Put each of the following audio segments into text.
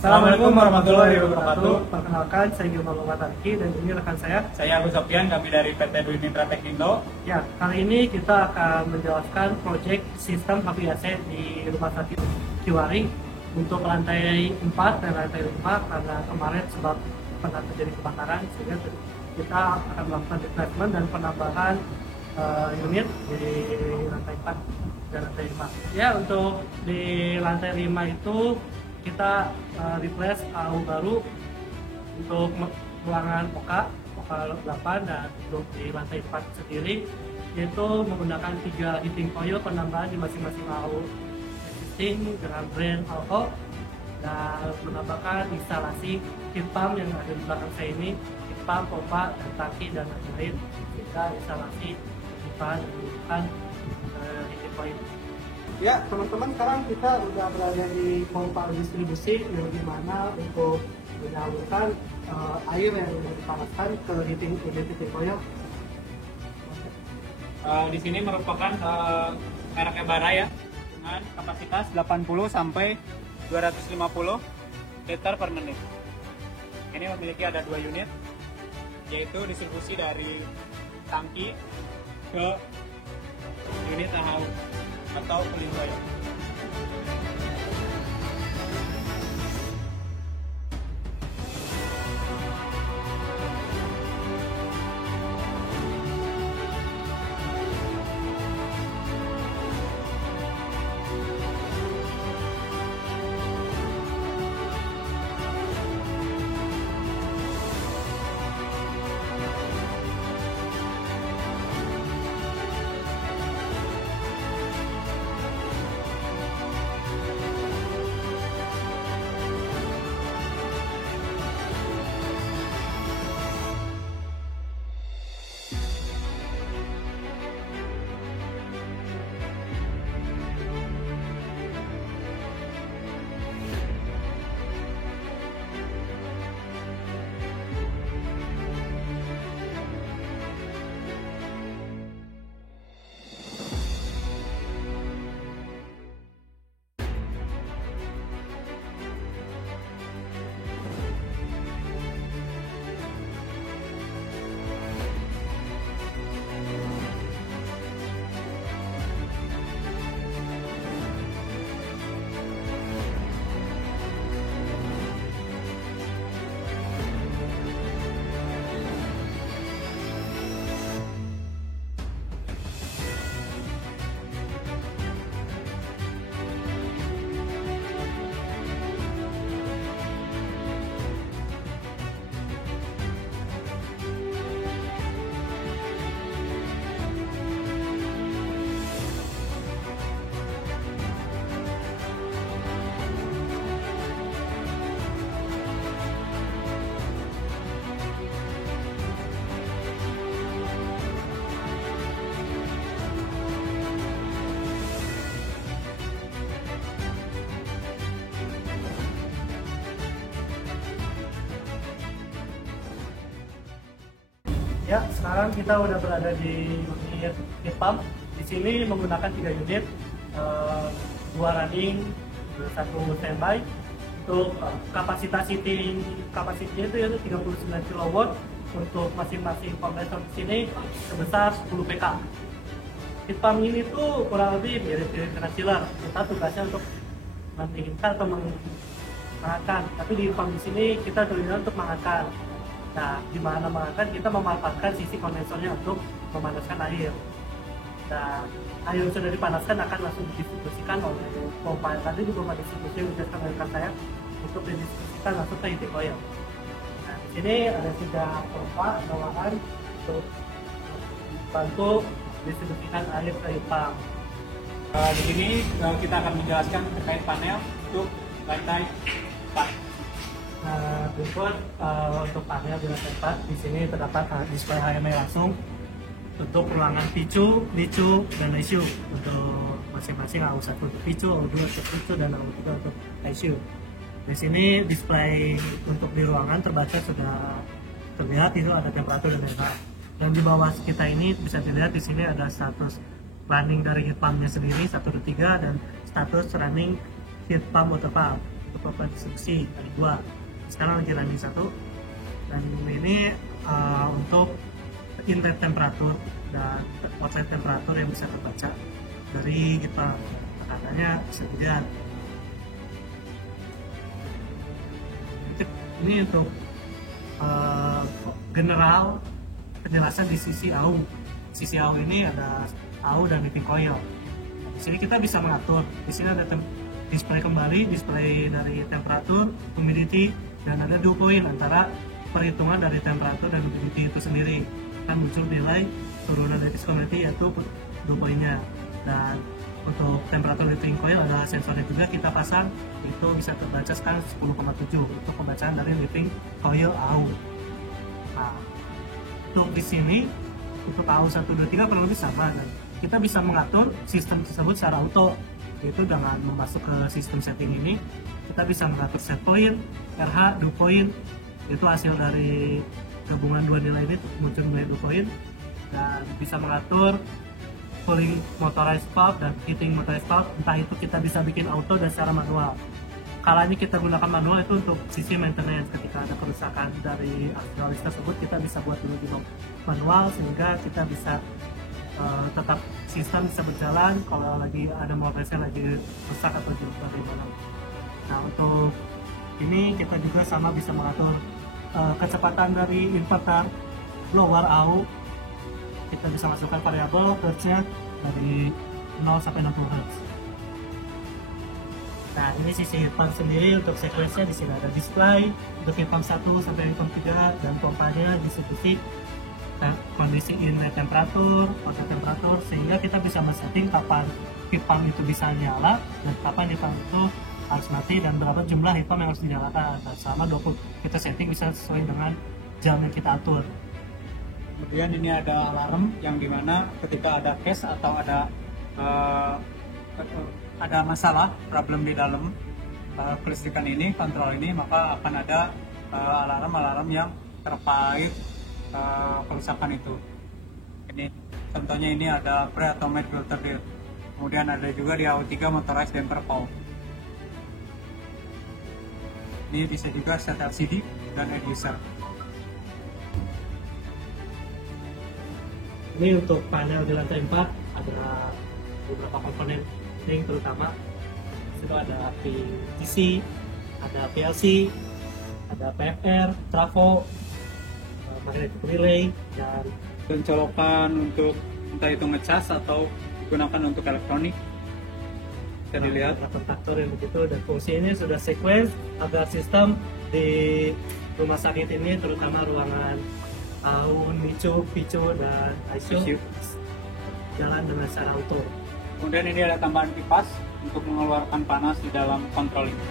Assalamualaikum warahmatullahi wabarakatuh. Perkenalkan, saya Gilman Lomatarki dan ini rekan saya. Saya Agus Sofian, kami dari PT Dwi Mitra Teknindo. Ya, kali ini kita akan menjelaskan proyek sistem HVAC di Rumah Sakit Ciwaring untuk lantai 4 dan lantai 5 karena kemarin sebab pernah terjadi kebakaran sehingga kita akan melakukan replacement dan penambahan unit di lantai 4 dan lantai 5. Ya, untuk di lantai 5 itu kita replace AU baru untuk ruangan OKA 8 dan untuk di lantai 4 sendiri yaitu menggunakan 3 heating coil penambahan di masing-masing AU existing dengan brand Alco dan menambahkan instalasi heat pump yang ada di belakang saya ini, heat pump, pompa, dan tangki dan lain-lain sehingga instalasi kita menggunakan heating coil. Ya teman-teman, sekarang kita sudah berada di pompa distribusi yang dimana untuk menyalurkan air yang dipanaskan ke heating coil. Di sini merupakan merek Ebara ya, dengan kapasitas 80 sampai 250 liter per menit. Ini memiliki ada 2 unit, yaitu distribusi dari tangki ke unit AHU atau cooling coil. Ya, sekarang kita udah berada di unit heat pump. Di sini menggunakan 3 unit, 2 running, 1 standby. Untuk kapasitas heating kapasitasnya itu yaitu 39 kW untuk masing-masing kompresor di sini sebesar 10 PK. Heat pump ini tuh kurang lebih mirip-mirip dengan chiller. Kita tugasnya untuk mendinginkan atau menghangatkan. Tapi di heat pump di sini kita tujuannya untuk menghangatkan. Nah, di mana menghangatkan kita memanfaatkan sisi kondensornya untuk memanaskan air. Dan air yang sudah dipanaskan akan langsung didistribusikan oleh pompa yang tadi di pompa distribusi yang dijelaskan oleh rekan saya untuk didistribusikan langsung ke heating coil. Nah, di sini ada 3 pompa bawahan untuk bantu distribusikan air ke heat pump. Di sini kita akan menjelaskan terkait panel untuk lantai 4. Nah, berikut untuk panel di lantai 4 di sini terdapat display HMI langsung untuk ruangan PICU, LICU, dan ICU untuk masing-masing AU1 untuk PICU, AU2 untuk PICU, dan AU3 untuk ICU. Di sini display untuk di ruangan terbaca sudah terlihat itu ada temperatur dan daya. Dan di bawah kita ini bisa dilihat di sini ada status running dari heat pumpnya sendiri 1 dan 3 dan status running heat pump water pump. untuk papan distribusi ada 2, sekarang lagi running 1, dan ini untuk inlet temperatur dan outlet temperatur yang bisa terbaca dari kita tekanannya bisa dilihat. Ini untuk general penjelasan di sisi AU. Sisi AU ini ada AU dan living coil. Di sini kita bisa mengatur. Di sini ada display kembali, display dari temperatur, humidity, dan ada dew point antara perhitungan dari temperatur dan humidity itu sendiri. Kan muncul nilai turunan dari viscosity yaitu dew point-nya. Dan untuk temperatur living coil ada sensornya juga kita pasang, itu bisa terbaca sekarang 10,7 untuk pembacaan dari living coil AU. Nah, untuk di sini untuk AU 1, 2, 3 kurang lebih sama, dan kita bisa mengatur sistem tersebut secara auto, yaitu dengan masuk ke sistem setting ini kita bisa mengatur set point, RH, dew point, itu hasil dari gabungan dua nilai ini muncul nilai dew point, dan bisa mengatur cooling motorized valve dan heating motorized valve, entah itu kita bisa bikin auto dan secara manual. Kalanya kita gunakan manual itu untuk sisi maintenance, ketika ada kerusakan dari aksesoris tersebut kita bisa buat dulu di manual sehingga kita bisa tetap sistem bisa berjalan kalau lagi ada motorisnya lagi rusak atau bagaimana. Nah, untuk ini kita juga sama bisa mengatur kecepatan dari inverter blower AU. Kita bisa masukkan variabel Hz-nya dari 0 sampai 60 Hz. Nah, ini sisi heat pump sendiri. Untuk sequence-nya di sini ada display untuk heat pump 1 sampai heat pump 3 dan pompanya distribusi kondisi inlet temperatur, outlet temperatur, sehingga kita bisa men-setting kapan heat pump itu bisa nyala dan kapan heat pump itu harus mati dan berapa jumlah heat pump yang harus dinyalakan. Dan selama 20 kita setting bisa sesuai dengan jam yang kita atur. Kemudian ini ada alarm yang dimana ketika ada case atau ada masalah problem di dalam kelistrikan ini, kontrol ini, maka akan ada alarm-alarm yang terkait kerusakan itu. Ini contohnya ini ada pre-automate filter diode. Kemudian ada juga di AU3 motorized damper valve. Ini bisa juga set LCD dan end user. Ini untuk panel di lantai 4 ada beberapa komponen yang terutama itu ada PTC, ada PLC, ada PFR, trafo, magnetic relay, dan colokan untuk entah itu ngecas atau digunakan untuk elektronik. Bisa dilihat kontaktor yang begitu, dan fungsi ini sudah sequence agar sistem di rumah sakit ini terutama ruangan AU, NICU, PICU, dan ICU jalan dengan secara auto. Kemudian ini ada tambahan kipas untuk mengeluarkan panas di dalam kontrol ini.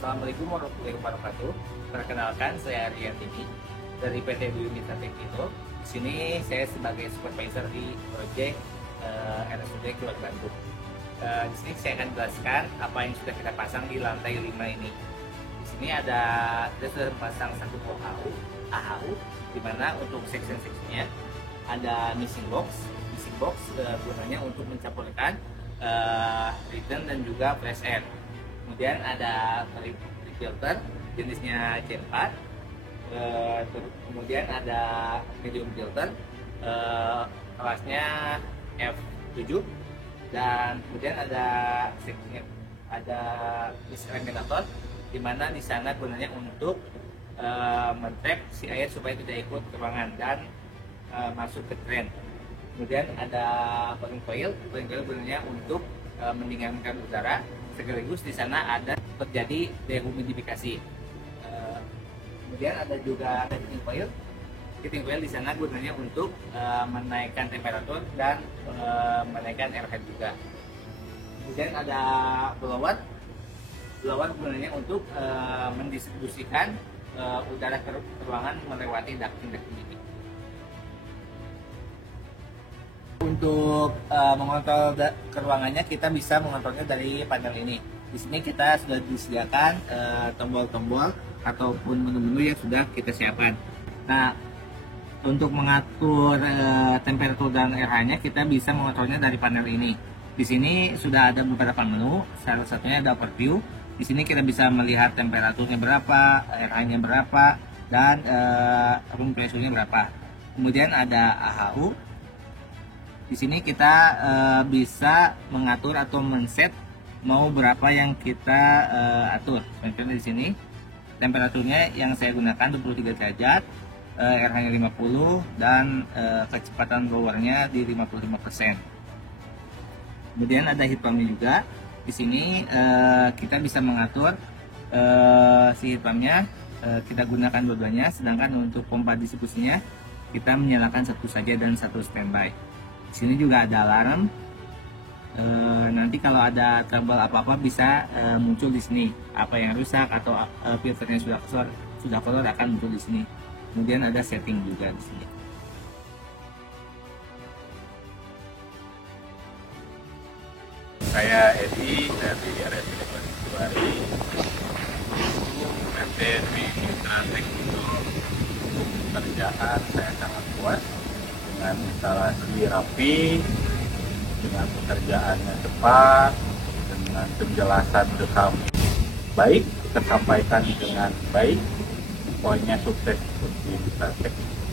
Assalamualaikum warahmatullahi wabarakatuh. Perkenalkan, saya Rian Tini dari PT Bumi Mitra Teknito. Di sini saya sebagai supervisor di proyek RSUD Keluar Bandung. Di sini saya akan jelaskan apa yang sudah kita pasang di lantai 5 ini. Di sini kita sudah pasang satu buah AHU, di mana untuk section-sectionnya ada missing box. Missing box gunanya untuk mencampurkan return dan juga flash air. Kemudian ada filter jenisnya C4, kemudian ada medium filter kelasnya F7, dan kemudian ada diseliminator, di mana di sana gunanya untuk men-trap si air supaya tidak ikut ke ruangan dan masuk ke drain. Kemudian ada cooling coil gunanya untuk mendinginkan udara, sekaligus di sana ada terjadi dehumidifikasi. Kemudian ada juga heating coil. Heating coil di sana gunanya untuk menaikkan temperatur dan menaikkan airhead juga. Kemudian ada blower. Blower gunanya untuk mendistribusikan udara ke ruangan melewati ducting ini. Untuk mengontrol ke ruangannya, kita bisa mengontrolnya dari panel ini. Di sini kita sudah disediakan tombol-tombol ataupun menu-menu yang sudah kita siapkan. Nah, untuk mengatur temperatur dan RH-nya, kita bisa mengontrolnya dari panel ini. Di sini sudah ada beberapa menu, salah satunya ada overview. Di sini kita bisa melihat temperaturnya berapa, RH-nya berapa, dan room pressure-nya berapa. Kemudian ada AHU. Di sini kita bisa mengatur atau men-set mau berapa yang kita atur. Contohnya di sini temperaturnya yang saya gunakan 23 derajat, RH-nya 50 dan kecepatan blowernya di 55%. Kemudian ada heat pumpnya juga. Di sini kita bisa mengatur si heat pumpnya, kita gunakan dua-duanya. Sedangkan untuk pompa distribusinya kita menyalakan satu saja dan satu standby. Di sini juga ada alarm. Nanti kalau ada trouble apa-apa bisa muncul di sini. Apa yang rusak atau filternya sudah kotor akan muncul di sini. Kemudian ada setting juga di sini. Saya Edi dari RSUD Kiwari. PT Dwi Mitra Teknito. Kerjaan saya sangat puas dengan instalasi rapi, dengan pekerjaannya cepat, dengan penjelasan ke kami baik, tersampaikan dengan baik. Pokoknya sukses untuk Mitra Teknito.